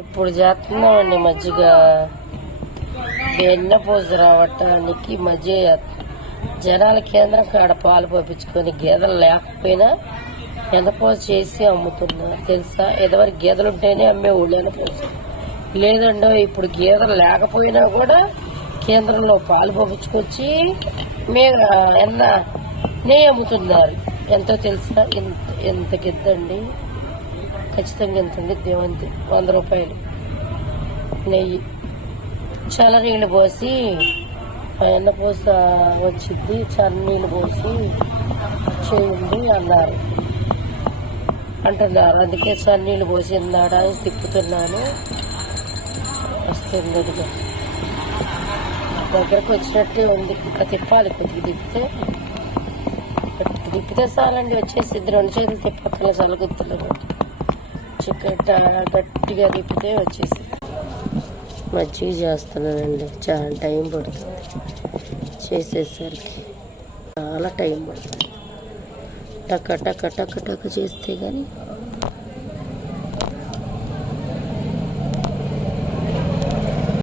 ఇప్పుడు చేస్తున్నామండి మజ్జిగ. వెన్నపూస రావటానికి మజ్జిగ జనాల కేంద్రం కాడ పాలు పోపించుకొని గేదెలు లేకపోయినా వెన్నపూస చేసి అమ్ముతున్నారు తెలుసా. ఎదవరికి గేదెలు ఉంటేనే అమ్మేవాళ్ళు వెన్నపూస. లేదండో ఇప్పుడు గేదెలు లేకపోయినా కూడా కేంద్రంలో పాలు పోపించుకొచ్చి నెయ్యి అమ్ముతున్నారు. ఎంతో తెలుసా, ఎంత గిద్దండి, ఖచ్చితంగా ఎంత ఉంది దేవంతి. 100 రూపాయలు నెయ్యి. చల్ల నీళ్ళు పోసి ఎన్నపూస వచ్చింది, చల్ల నీళ్ళు పోసి చేయండి అంటున్నారు. అందుకే చల్ల నీళ్ళు పోసి ఇందాడా తిప్పుతున్నాను. వస్తుంది అదిగా దగ్గరకు వచ్చినట్టే ఉంది. ఇంకా తిప్పాలి, కొద్దిగా తిప్పితే చాలండి వచ్చేసిద్ది. 2 చేతులు తిప్పక్కల చల్లగుత్తులు గట్టిగా తిప్పితే వచ్చేసి. మజ్జిగ చేస్తున్నానండి, చాలా టైం పడుతుంది చేసేసరికి, చాలా టైం పడుతుంది. టక్క టక్క టక్క టక్క చేస్తే కానీ